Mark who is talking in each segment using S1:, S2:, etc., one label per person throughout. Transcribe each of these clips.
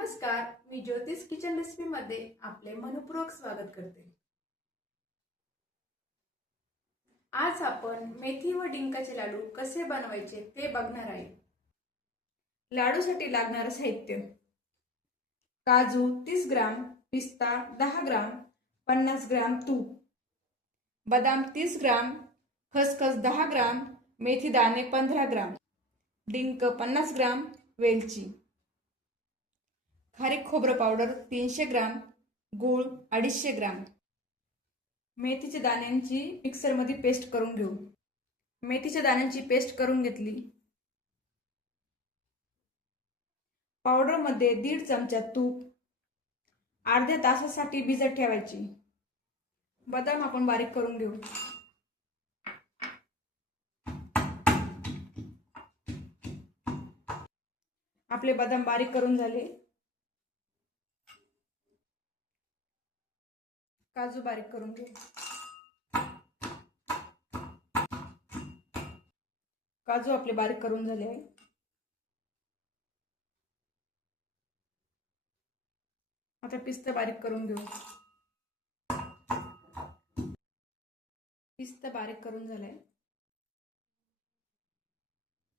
S1: नमस्कार मी ज्योतिष kitchen recipe मध्ये आपले मनपूर्वक स्वागत करते. आज आपण मेथी व डिंकाचे लाडू कसे बनवायचे ते बघणार आहे. लाडूसाठी लागणारं साहित्य. काजू तीस ग्राम पिस्ता दहा ग्राम पन्नास ग्राम तूप. बदाम तीस ग्राम खसखस दहा ग्राम मेथी दाणे पंधरा ग्राम. डिंक पन्नास ग्राम वेलची. खारीक खोबरं पावडर तीनशे ग्राम गूळ अडीचशे ग्राम. मेथीच्या दाण्यांची मिक्सरमध्ये पेस्ट करून घेऊ. मेथीच्या दाण्यांची पेस्ट करून घेतली. पावडरमध्ये दीड चमचा तूप अर्ध्या तासासाठी भिजत ठेवायची. बदाम आपण बारीक करून घेऊ. आपले बदाम बारीक करून झाले. काजू बारीक करून घेऊ. काजू आपले बारीक करून झाले आहे. आता पिस्ता बारीक करून घेऊ. पिस्ता बारीक करून झालाय.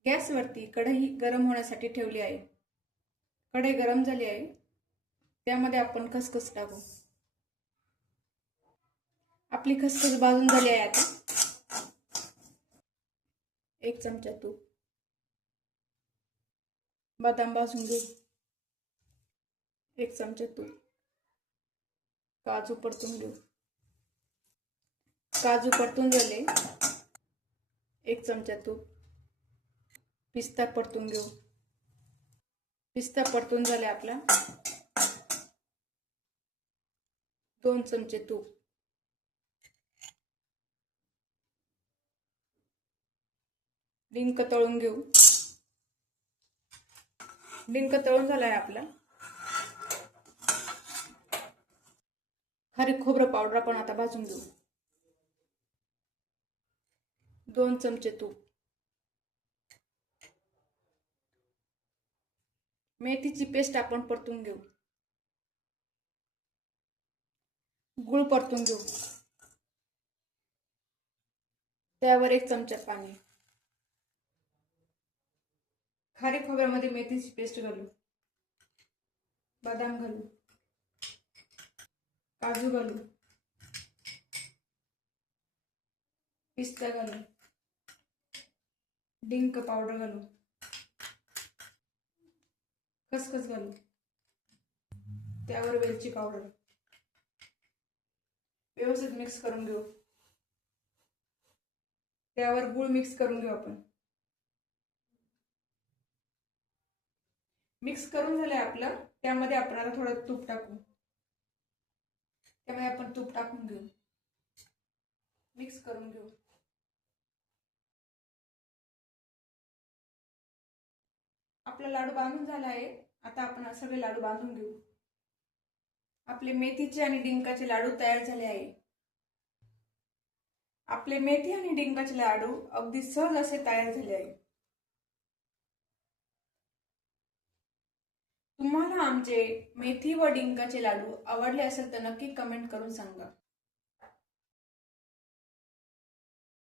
S1: गॅसवरती कढई गरम होण्यासाठी ठेवली आहे. कढई गरम झाली आहे. त्यामध्ये आपण खसखस टाकू. आपली खसखस भाजून झाली आहे आता. एक चमचा तूप. बदाम भाजून घेऊ एक चमचा तूप. काजू परतून घेऊ. काजू परतून झाले. एक चमचा तूप. पिस्ता परतून घेऊ. पिस्ता परतून झाले आपला. दोन चमचे तूप. डिंक तळून घेऊ. डिंक तळून झालाय आपला. खारी खोबरं पावडर आपण आता भाजून घेऊ. दोन चमचे तूप. मेथीची पेस्ट आपण परतून घेऊ. गुळ परतून घेऊ. त्यावर एक चमचा पाणी. खारी खोबऱ्यामध्ये मेथीची पेस्ट घालू. बदाम घालू. काजू घालू. पिस्ता घालू. डिंक पावडर घालू. खसखस घालू. त्यावर वेलची पावडर. व्यवस्थित मिक्स करून घेऊ. त्यावर गुळ मिक्स करून घेऊ आपण. मिक्स करून झालंय आपलं. त्यामध्ये आपण आता थोडं तूप टाकू. त्यामध्ये आपण तूप टाकून घेऊ. मिक्स करून घेऊ. आपला लाडू बांधून झाला आहे. आता आपण सगळे लाडू बांधून घेऊ. आपले मेथीचे आणि डिंकाचे लाडू तयार झाले आहे. आपले मेथी आणि डिंकाचे लाडू अगदी सहज असे तयार झाले आहे. तुम्हाला आमचे मेथी व डिंकाचे लाडू आवडले असेल तर नक्की कमेंट करून सांगा.